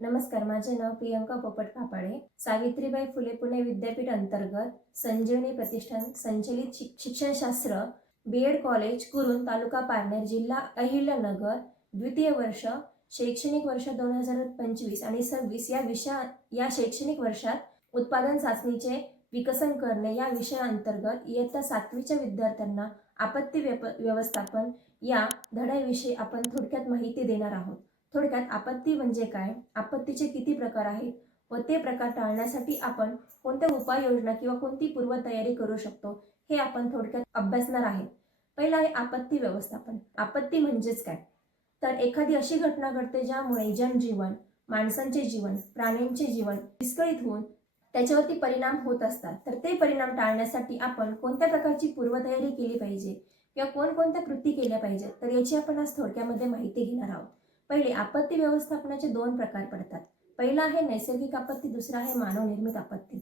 नमस्कार, माझे नाव प्रियंका पोपट कापाडे. सावित्रीबाई फुले पुणे विद्यापीठ अंतर्गत संजीवनी प्रतिष्ठान संचलित शिक्षणशास्त्र B.Ed कॉलेज कुरुन तालुका पारनेर जिल्हा अहिल्यानगर द्वितीय वर्ष शैक्षणिक वर्ष 2025 आणि 26 या शैक्षणिक वर्षात उत्पादन चाचणीचे विकसन करणे या विषयाअंतर्गत इयत्ता 7वीच्या विद्यार्थ्यांना आपत्ती व्यवस्थापन या धड्याविषयी आपण थोडक्यात माहिती देणार आहोत. थोडक्यात आपत्ती म्हणजे काय, आपत्तीचे किती प्रकार आहेत व ते प्रकार टाळण्यासाठी आपण कोणत्या उपाययोजना किंवा कोणती पूर्वतयारी करू शकतो हे आपण थोडक्यात अभ्यासणार आहे. पहिला आहे आपत्ती व्यवस्थापन. आपत्ती म्हणजेच काय, तर एखादी अशी घटना घडते ज्यामुळे जनजीवन, माणसांचे जीवन, प्राण्यांचे जीवन विस्कळीत होऊन त्याच्यावरती परिणाम होत असतात. तर ते परिणाम टाळण्यासाठी आपण कोणत्या प्रकारची पूर्वतयारी केली पाहिजे किंवा कोणकोणत्या कृती केल्या पाहिजेत, तर याची आपण आज थोडक्यामध्ये माहिती घेणार आहोत. पहिले आपत्ती व्यवस्थापनाचे 2 प्रकार पडतात. पहिला आहे नैसर्गिक आपत्ती, दुसरा आहे मानवनिर्मित आपत्ती.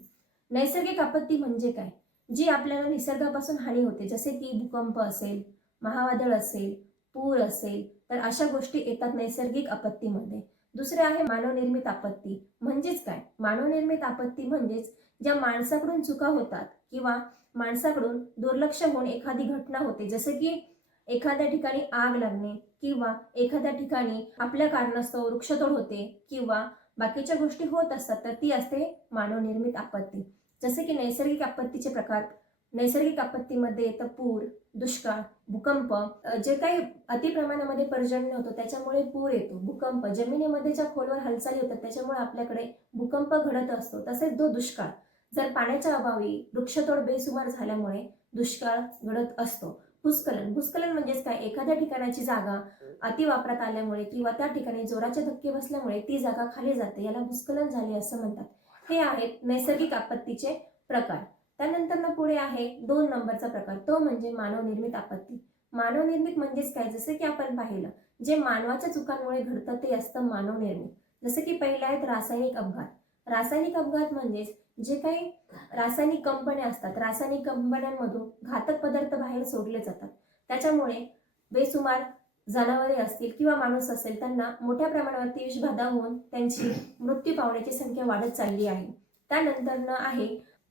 नैसर्गिक आपत्ती म्हणजे काय, जी आपल्याला निसर्गापासून हानी होते, जसे की भूकंप असेल, महावादळ असेल, पूर असेल, तर अशा गोष्टी येतात नैसर्गिक आपत्तीमध्ये. दुसरे आहे मानवनिर्मित आपत्ती. म्हणजेच काय, मानवनिर्मित आपत्ती म्हणजेच ज्या माणसाकडून चुका होतात किंवा माणसाकडून दुर्लक्ष होऊन एखादी घटना होते, जसे की एखाद्या ठिकाणी आग लागणे किंवा एखाद्या ठिकाणी आपल्या कारणास्तव वृक्षतोड होते किंवा बाकीच्या गोष्टी होत असतात, तर ती असते मानवनिर्मित आपत्ती. जसे की नैसर्गिक आपत्तीचे प्रकार, नैसर्गिक आपत्तीमध्ये येतं पूर, दुष्काळ, भूकंप, जे काही अतिप्रमाणामध्ये पर्जन्य होतो त्याच्यामुळे पूर येतो, भूकंप, जमिनीमध्ये ज्या खोलवर हालचाली होतात त्याच्यामुळे आपल्याकडे भूकंप घडत असतो. तसेच तो दुष्काळ, जर पाण्याच्या अभावी वृक्षतोड बेसुमार झाल्यामुळे दुष्काळ घडत असतो. भूस्खलन, भूस्खलन म्हणजेच काय, एखाद्या ठिकाणाची जागा अतिवापरात आल्यामुळे किंवा त्या ठिकाणी जोराचे धक्के बसल्यामुळे ती जागा खाली जाते, याला भूस्खलन झाले असं म्हणतात. हे आहेत नैसर्गिक आपत्तीचे प्रकार. त्यानंतर पुढे आहे 2 नंबरचा प्रकार, तो म्हणजे मानवनिर्मित आपत्ती. मानवनिर्मित म्हणजेच काय, जसे की आपण पाहिलं, जे मानवाच्या चुकांमुळे घडतं ते असतं मानवनिर्मित. जसे की पहिले आहेत रासायनिक अपघात. रासायनिक अपघात म्हणजेच जे काही रासायनिक कंपन्या असतात, रासायनिक कंपन्यांमधून घातक पदार्थ बाहेर सोडले जातात, त्याच्यामुळे बेसुमार जनावरे असतील किंवा माणूस असेल त्यांना मोठ्या प्रमाणावरती विषबाधा होऊन त्यांची मृत्यू पावण्याची संख्या वाढत चालली आहे. त्यानंतर आहे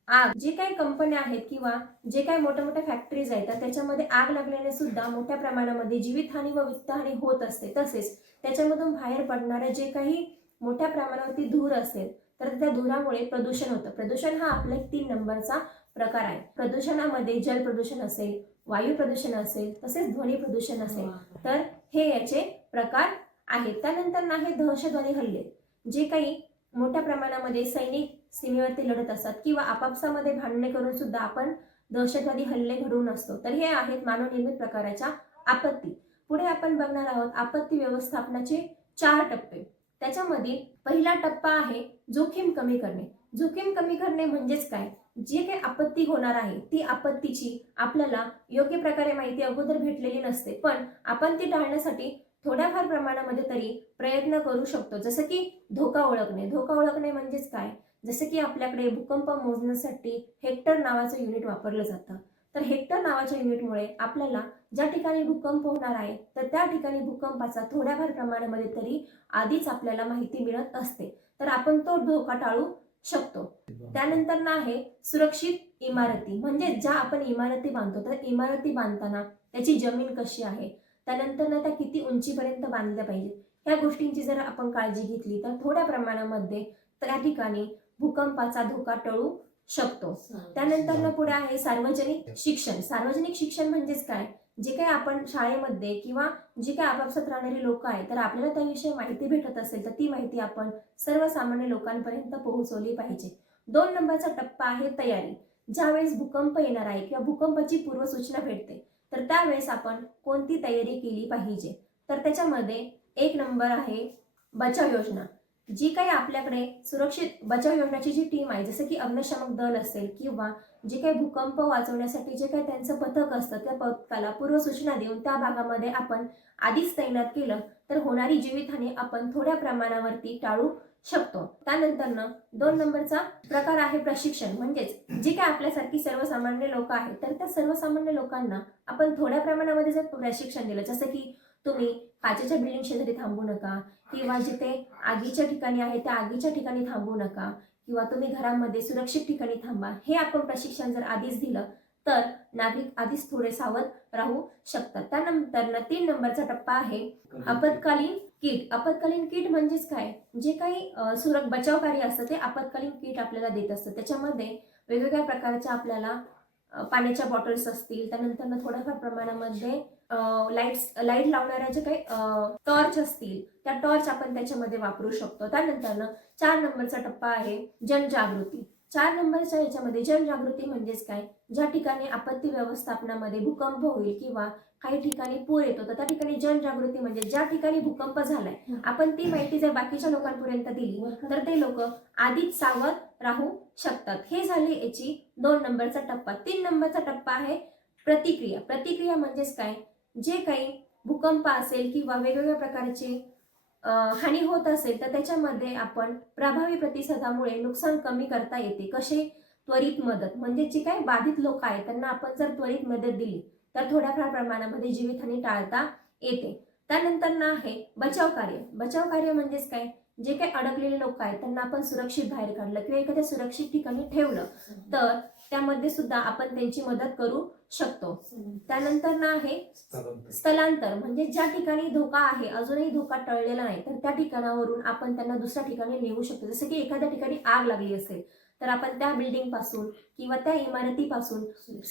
आग. जे काही कंपन्या आहेत किंवा जे काही मोठ्या फॅक्टरीज आहेत तर त्याच्यामध्ये आग लागल्याने सुद्धा मोठ्या प्रमाणामध्ये जीवितहानी व वित्तहानी होत असते. तसेच त्याच्यामधून बाहेर पडणारे जे काही मोठ्या प्रमाणावरती धूर असेल तर त्या धुरामुळे प्रदूषण होतं. प्रदूषण हा आपला 3 नंबरचा प्रकार आहे. प्रदूषणामध्ये जल प्रदूषण असेल, वायू प्रदूषण असेल, तसेच ध्वनी प्रदूषण असेल, तर हे याचे प्रकार आहेत. त्यानंतर आहे दहशतवादी हल्ले. जे काही मोठ्या प्रमाणामध्ये सैनिक सीमेवरती लढत असतात किंवा आपापसामध्ये भांडणे करून सुद्धा आपण दहशतवादी हल्ले घडवून असतो, तर हे आहेत मानवनिर्मित प्रकाराच्या आपत्ती. पुढे आपण बघणार आहोत आपत्ती व्यवस्थापनाचे 4 टप्पे. त्याच्यामध्ये पहिला टप्पा आहे जोखीम कमी करणे. जोखीम कमी करणे म्हणजेच काय, जे काही आपत्ती होणार आहे ती आपत्तीची आपल्याला योग्य प्रकारे माहिती अगोदर भेटलेली नसते, पण आपण ती टाळण्यासाठी थोड्याफार प्रमाणामध्ये तरी प्रयत्न करू शकतो. जसं की धोका ओळखणे. धोका ओळखणे म्हणजेच काय, जसं की आपल्याकडे भूकंप मोजण्यासाठी हेक्टर नावाचं युनिट वापरलं जातं. तर हेक्टर नावाच्या युनिटमुळे आपल्याला ज्या ठिकाणी भूकंप होणार आहे तर त्या ठिकाणी भूकंपाचा थोड्याफार प्रमाणामध्ये तरी आधीच आपल्याला माहिती मिळत असते, तर आपण तो धोका टाळू शकतो. त्यानंतर आहे सुरक्षित इमारती. म्हणजे ज्या आपण इमारती बांधतो तर इमारती बांधताना त्याची जमीन कशी आहे, त्यानंतर त्या किती उंचीपर्यंत बांधल्या पाहिजेत, ह्या गोष्टींची जर आपण काळजी घेतली तर थोड्या प्रमाणामध्ये त्या ठिकाणी भूकंपाचा धोका टळू शकतो. त्यानंतर पुढे आहे सार्वजनिक शिक्षण. सार्वजनिक शिक्षण म्हणजेच काय, जे काही आपण शाळेमध्ये किंवा जे काही आपापसात राहणारे लोक आहेत तर आपल्याला त्याविषयी माहिती भेटत असेल तर ती माहिती आपण सर्वसामान्य लोकांपर्यंत पोहोचवली पाहिजे. 2 नंबरचा टप्पा आहे तयारी. ज्यावेळेस भूकंप येणार आहे किंवा भूकंपाची पूर्वसूचना भेटते तर त्यावेळेस आपण कोणती तयारी केली पाहिजे, तर त्याच्यामध्ये 1 नंबर आहे बचाव योजना. जी काही आपल्याकडे सुरक्षित बचाव योजनाची जी टीम आहे, जसं की अग्निशामक दल असेल किंवा जे काही भूकंप वाचवण्यासाठी जे काही त्यांचं पथक असतं त्या पथकाला पूर्वसूचना देऊन त्या भागामध्ये आपण आधीच तैनात केलं तर होणारी जीवितहानी आपण थोड्या प्रमाणावरती टाळू शकतो. त्यानंतर 2 नंबरचा प्रकार आहे प्रशिक्षण. म्हणजेच जे काही आपल्यासारखी सर्वसामान्य लोक आहेत तर त्या सर्वसामान्य लोकांना आपण थोड्या प्रमाणामध्ये जर प्रशिक्षण दिलं, जसं की तुम्ही काचेच्या बिल्डिंग शेजारी थांबू नका, किंवा जिथे आगीच्या ठिकाणी आहे त्या आगीच्या ठिकाणी थांबू नका, किंवा तुम्ही घरामध्ये सुरक्षित ठिकाणी थांबा. हे आपण प्रशिक्षण जर आधीच दिलं तर नागरिक आधीच थोडे सावध राहू शकतात. त्यानंतर 3 नंबरचा टप्पा आहे आपत्कालीन किट. आपत्कालीन किट म्हणजेच काय, जे काही बचावकारी असतं ते आपत्कालीन किट आपल्याला देत असतं. त्याच्यामध्ये वेगवेगळ्या प्रकारच्या आपल्याला पाण्याच्या बॉटल्स असतील, त्यानंतर थोड्याफार प्रमाणामध्ये लाईट लावणाऱ्या जे काही टॉर्च असतील त्या टॉर्च आपण त्याच्यामध्ये वापरू शकतो. त्यानंतर 4 नंबरचा टप्पा आहे जनजागृती. 4 नंबरच्या याच्यामध्ये जनजागृती म्हणजेच काय, ज्या ठिकाणी आपत्ती व्यवस्थापनामध्ये भूकंप होईल किंवा काही ठिकाणी पूर येतो तर त्या ठिकाणी जनजागृती म्हणजे ज्या ठिकाणी भूकंप झालाय आपण ती माहिती जर बाकीच्या लोकांपर्यंत दिली तर ते लोक आधीच सावध राहू शकतात. हे झाले याची 2 नंबरचा टप्पा. 3 नंबरचा टप्पा आहे प्रतिक्रिया. प्रतिक्रिया म्हणजेच काय, जे काही भूकंप असेल किंवा वेगवेगळ्या प्रकारचे हानी होत असेल तर त्याच्यामध्ये आपण प्रभावी प्रतिसादामुळे नुकसान कमी करता येते. कसे, त्वरित मदत. म्हणजे जे काही बाधित लोक आहेत त्यांना आपण जर त्वरित मदत दिली तर थोड्याफार प्रमाणामध्ये जीवितहानी टाळता येते. त्यानंतर आहे बचाव कार्य. बचाव कार्य म्हणजेच काय, जे काही अडकलेले लोक आहेत त्यांना आपण सुरक्षित बाहेर काढलं किंवा एखाद्या सुरक्षित ठिकाणी ठेवलं तर त्यामध्ये सुद्धा आपण त्यांची मदत करू शकतो. त्यानंतर आहे स्थलांतर. म्हणजे ज्या ठिकाणी धोका आहे, अजूनही धोका टळलेला नाही, तर त्या ठिकाणावरून आपण त्यांना दुसऱ्या ठिकाणी नेऊ शकतो. जसं की एखाद्या ठिकाणी आग लागली असेल तर आपण त्या बिल्डिंग पासून किंवा त्या इमारतीपासून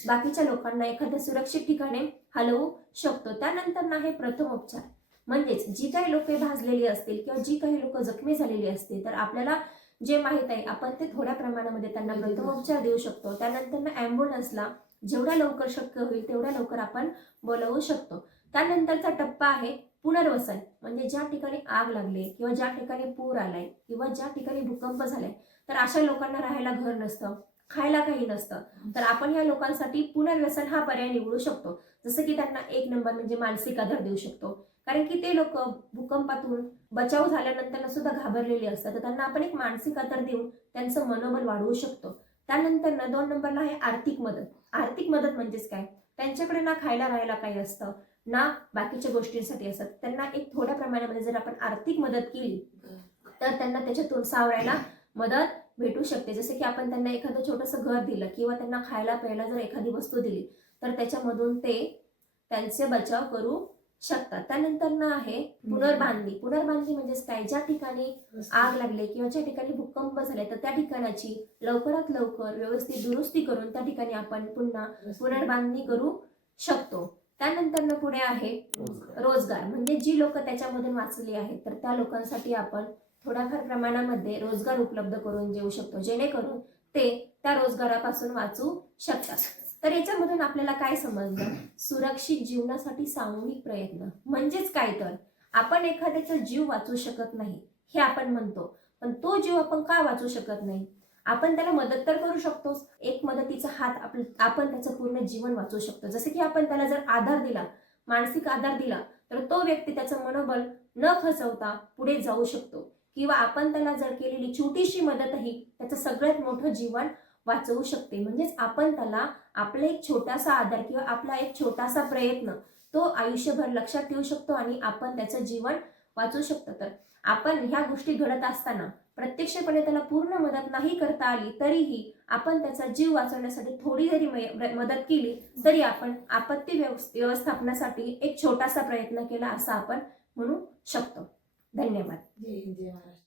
बाकीच्या लोकांना एखाद्या सुरक्षित ठिकाणी हलवू शकतो. त्यानंतर आहे प्रथमोपचार. म्हणजेच जी काही लोक भाजलेली असतील किंवा जी काही लोक जखमी झालेली असतील तर आपल्याला जे माहित आहे आपण ते थोड्या प्रमाणामध्ये त्यांना प्रथमोपचार देऊ शकतो. त्यानंतर ॲम्ब्युलन्सला जेवढ्या लवकर शक्य होईल तेवढ्या लवकर आपण बोलवू शकतो. त्यानंतरचा टप्पा आहे पुनर्वसन. म्हणजे ज्या ठिकाणी आग लागली किंवा ज्या ठिकाणी पूर आलाय किंवा ज्या ठिकाणी भूकंप झालाय तर अशा लोकांना राहायला घर नसतं, खायला काही नसतं, तर आपण या लोकांसाठी पुनर्वसन हा पर्याय निवडू शकतो. जसं की त्यांना 1 नंबर म्हणजे मानसिक आधार देऊ शकतो, कारण की ते लोक भूकंपातून बचाव झाल्यानंतर सुद्धा घाबरलेले असतात, तर त्यांना आपण एक मानसिक आधार देऊन त्यांचं मनोबल वाढवू शकतो. त्यानंतर 2 नंबरला आहे आर्थिक मदत. आर्थिक मदत म्हणजेच काय, त्यांच्याकडे ना खायला राहायला काही असतं ना बाकीच्या गोष्टींसाठी असतात, त्यांना एक थोड्या प्रमाणामध्ये जर आपण आर्थिक मदत केली तर त्यांना त्याच्यातून सावरायला मदत भेटू शकते. जसं की आपण त्यांना एखादं छोटंसं घर दिलं किंवा त्यांना खायला प्यायला जर एखादी वस्तू दिली तर त्याच्यामधून ते त्यांचे बचाव करू शकतात. त्यानंतर आहे पुनर्बांधणी. पुनर्बांधणी म्हणजेच काय, ज्या ठिकाणी आग लागली किंवा ज्या ठिकाणी भूकंप झाले तर त्या ठिकाणाची लवकरात लवकर व्यवस्थित दुरुस्ती करून त्या ठिकाणी आपण पुन्हा पुनर्बांधणी करू शकतो. त्यानंतर पुढे आहे रोजगार. म्हणजे जी लोक त्याच्यामधून वाचली आहेत तर त्या लोकांसाठी आपण थोड्याफार प्रमाणामध्ये रोजगार उपलब्ध करून देऊ शकतो, जेणेकरून ते त्या रोजगारापासून वाचू शकतात. तर याच्यामधून आपल्याला काय समजलं, सुरक्षित जीवनासाठी सामूहिक प्रयत्न म्हणजेच काय, तर आपण एखाद्याचा जीव वाचू शकत नाही हे आपण म्हणतो, पण तो जीव आपण का वाचू शकत नाही, आपण त्याला मदत तर करू शकतोच. एक मदतीचा हात आपण त्याचं पूर्ण जीवन वाचू शकतो. जसं की आपण त्याला जर आधार दिला, मानसिक आधार दिला तर तो व्यक्ती त्याचं मनोबल न खचवता पुढे जाऊ शकतो, किंवा आपण त्याला जर केलेली छोटीशी मदतही त्याचं सगळ्यात मोठं जीवन वाचवू शकते. म्हणजेच आपण त्याला आपला एक छोटासा आधार किंवा आपला एक छोटासा प्रयत्न तो आयुष्यभर लक्षात ठेवू शकतो आणि आपण त्याचं जीवन वाचू शकतो. तर आपण ह्या गोष्टी घडत असताना प्रत्यक्षपणे त्याला पूर्ण मदत नाही करता आली तरीही आपण त्याचा जीव वाचवण्यासाठी थोडी जरी मदत केली तरी आपण आपत्ती व्यवस्थापनासाठी एक छोटासा प्रयत्न केला असं आपण म्हणू शकतो. धन्यवाद. जय हिंद, जय महाराष्ट्र.